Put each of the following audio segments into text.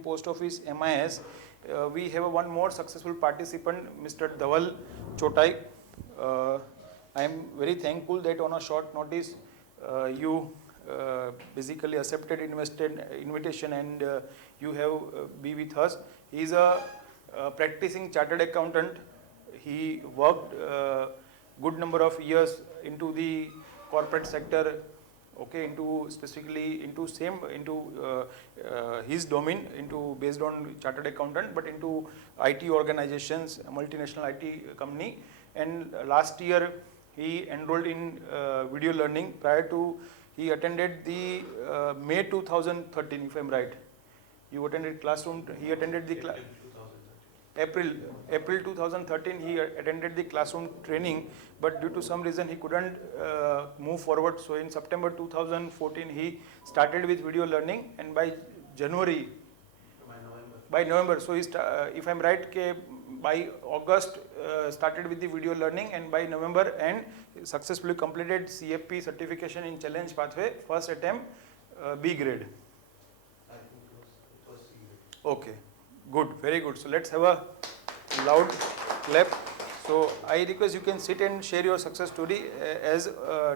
Union Post Office MIS, we have one more successful participant, Mr. Dhawal Chotai. I am very thankful that on a short notice you basically accepted invitation and you have be with us. He is a practicing chartered accountant. He worked good number of years into the corporate sector, okay, into specifically into his domain, into based on chartered accountant, but into IT organizations, multinational IT company. And last year he enrolled in video learning. Prior to, he attended the May 2013, if I'm right. You attended classroom. He attended the April 2013 he attended the classroom training, but due to some reason he couldn't move forward. So in September 2014 he started with video learning, and by November, so he if I'm right, by August started with the video learning, and by November and successfully completed CFP certification in challenge pathway, first attempt, B grade. I think it was C grade. Okay. Good, very good. So let's have a loud clap. So I request you can sit and share your success story as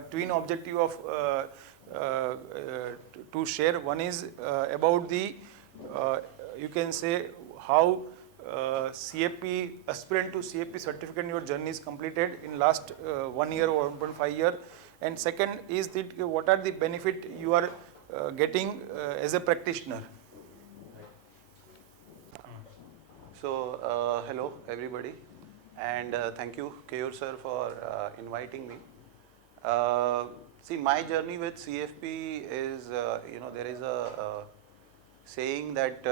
twin objective of to share. One is about the you can say how CFP aspirant to CFP certificate in your journey is completed in last 1 year or 1.5 year, and second is that what are the benefit you are getting as a practitioner. So, hello everybody, and thank you Keyur Sir for inviting me. See, my journey with CFP is, there is a saying that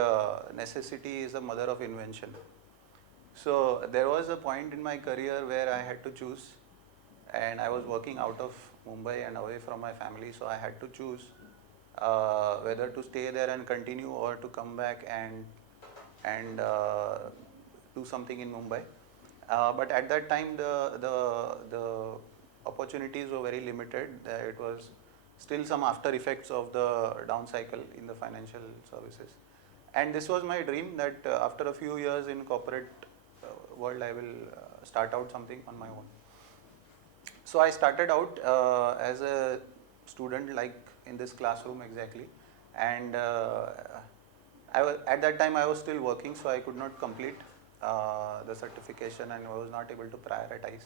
necessity is the mother of invention. So, there was a point in my career where I had to choose, and I was working out of Mumbai and away from my family, so I had to choose whether to stay there and continue or to come back and do something in Mumbai. But at that time the opportunities were very limited. It was still some after effects of the down cycle in the financial services. And this was my dream that after a few years in corporate world I will start out something on my own. So I started out as a student, like in this classroom exactly, and at that time I was still working, so I could not complete the certification and I was not able to prioritize.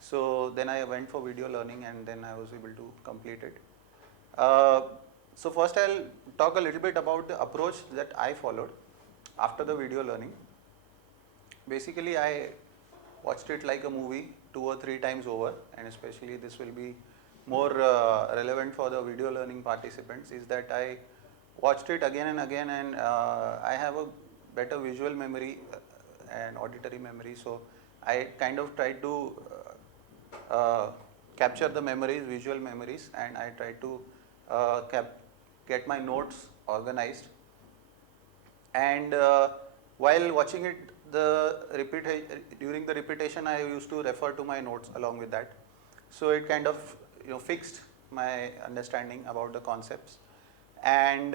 So then I went for video learning and then I was able to complete it. So first I'll talk a little bit about the approach that I followed after the video learning. Basically I watched it like a movie 2 or 3 times over, and especially this will be more relevant for the video learning participants, is that I watched it again and again, and I have a better visual memory and auditory memory, so I kind of tried to capture the memories, visual memories, and I tried to get my notes organized. And while watching it, during the repetition, I used to refer to my notes along with that. So it kind of fixed my understanding about the concepts. And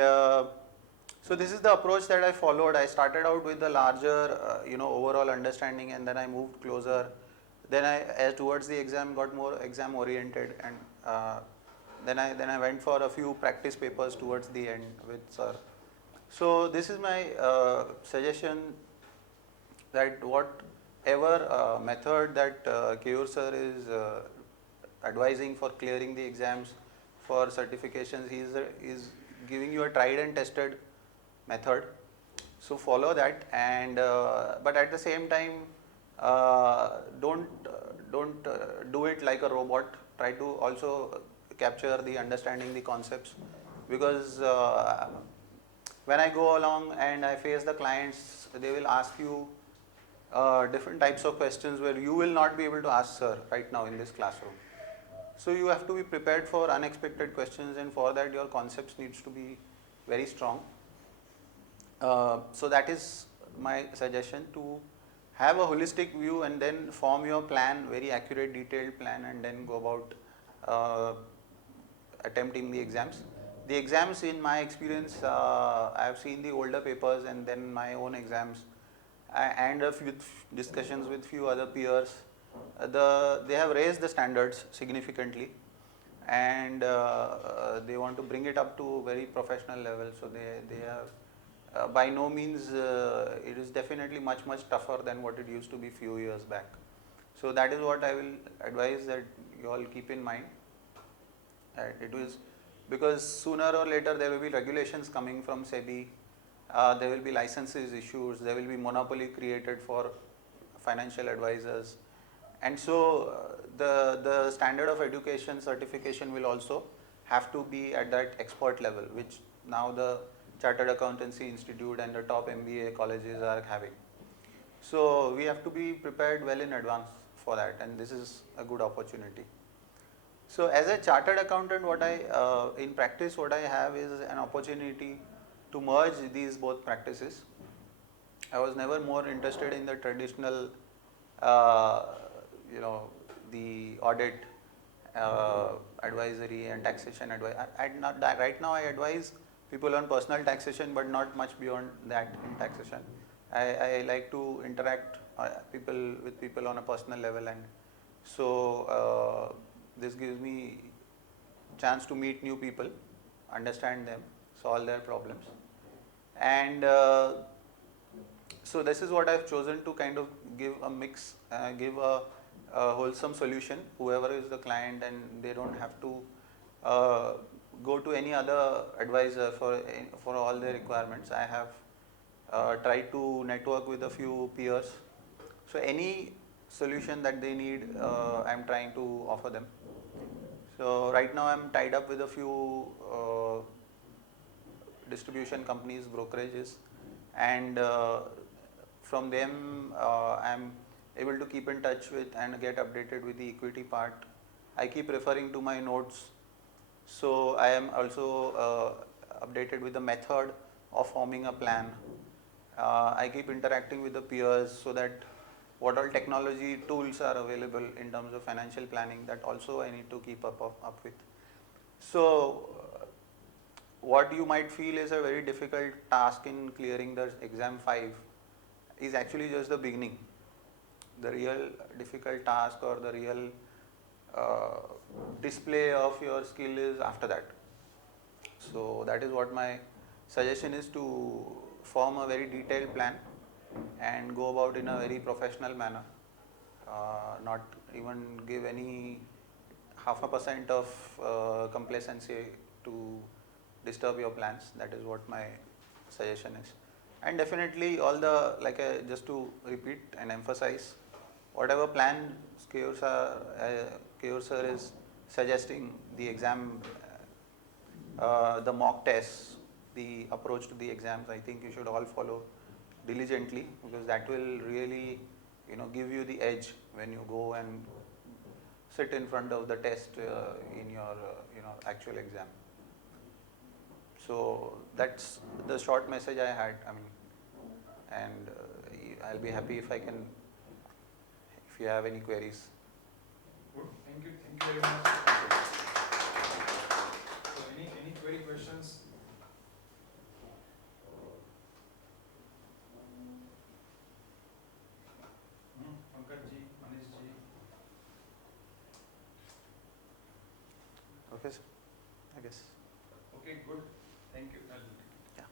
so this is the approach that I followed. I started out with the larger overall understanding, and then I moved closer. Then as towards the exam, got more exam oriented, and then I went for a few practice papers towards the end with Sir. So this is my suggestion, that whatever method that Keyur Sir is advising for clearing the exams, for certifications, he is giving you a tried and tested method. So follow that, and but at the same time, don't do it like a robot. Try to also capture the understanding the concepts, because when I go along and I face the clients, they will ask you different types of questions where you will not be able to ask Sir right now in this classroom. So you have to be prepared for unexpected questions, and for that your concepts needs to be very strong. So that is my suggestion, to have a holistic view and then form your plan, very accurate, detailed plan, and then go about attempting the exams. The exams, in my experience, I have seen the older papers and then my own exams, and a few discussions with few other peers. They have raised the standards significantly, and they want to bring it up to very professional level. So they have by no means it is definitely much tougher than what it used to be few years back. So that is what I will advise that you all keep in mind. It was because sooner or later there will be regulations coming from SEBI, there will be licenses issues, there will be monopoly created for financial advisors, and so the standard of education certification will also have to be at that expert level, which now the Chartered Accountancy Institute and the top MBA colleges are having. So we have to be prepared well in advance for that, and this is a good opportunity. So as a chartered accountant, in practice what I have is an opportunity to merge these both practices. I was never more interested in the traditional, the audit, advisory and taxation advice. Right now I advise people on personal taxation, but not much beyond that in taxation. I like to interact with people on a personal level, and so this gives me chance to meet new people, understand them, solve their problems, and so this is what I've chosen to kind of give a mix, give a wholesome solution. Whoever is the client, and they don't have to go to any other advisor for all their requirements. I have tried to network with a few peers. So any solution that they need, I'm trying to offer them. So right now I'm tied up with a few distribution companies, brokerages, and from them I'm able to keep in touch with and get updated with the equity part. I keep referring to my notes, so I am also updated with the method of forming a plan. I keep interacting with the peers so that what all technology tools are available in terms of financial planning, that also I need to keep up with. So what you might feel is a very difficult task in clearing the exam 5 is actually just the beginning. The real difficult task or the real display of your skill is after that. So that is what my suggestion is, to form a very detailed plan and go about in a very professional manner, not even give any 0.5% of complacency to disturb your plans. That is what my suggestion is. And definitely just to repeat and emphasize, whatever plan Keyur Sir is suggesting, the exam, the mock tests, the approach to the exams, I think you should all follow diligently, because that will really give you the edge when you go and sit in front of the test in your actual exam. So that's the short message I had. And I'll be happy if you have any queries. Good. Thank you very much. So any query, questions? Okay, sir. I guess. Okay, good. Thank you. Yeah.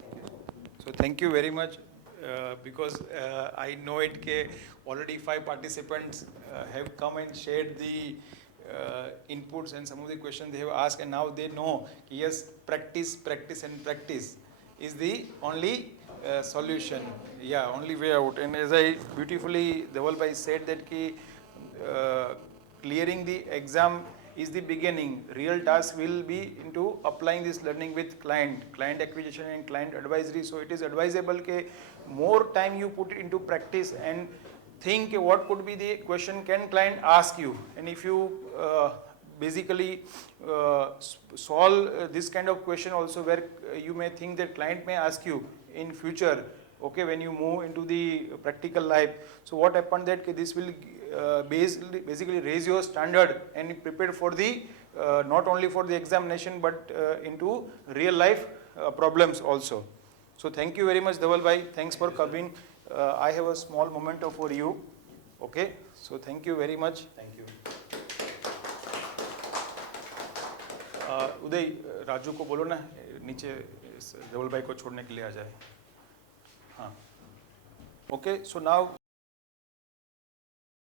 Thank you. So thank you very much, because I know it already 5 participants have come and shared the inputs and some of the questions they have asked, and now they know yes, practice is the only solution. Yeah, only way out. And as I beautifully Dhawal bhai said that clearing the exam is the beginning. Real task will be into applying this learning with client acquisition and client advisory. So it is advisable more time you put into practice and think what could be the question can client ask you, and if you basically solve this kind of question also, where you may think that client may ask you in future, okay, when you move into the practical life. So what happened that this will basically raise your standard and prepare for the not only for the examination but into real life problems also. So thank you very much, Dhawal bhai. Thanks for coming. I have a small memento for you. Okay. So thank you very much. Thank you. उदय, राजू को बोलो ना नीचे धवल भाई को छोड़ने के लिए आ जाए. हाँ. Okay. So now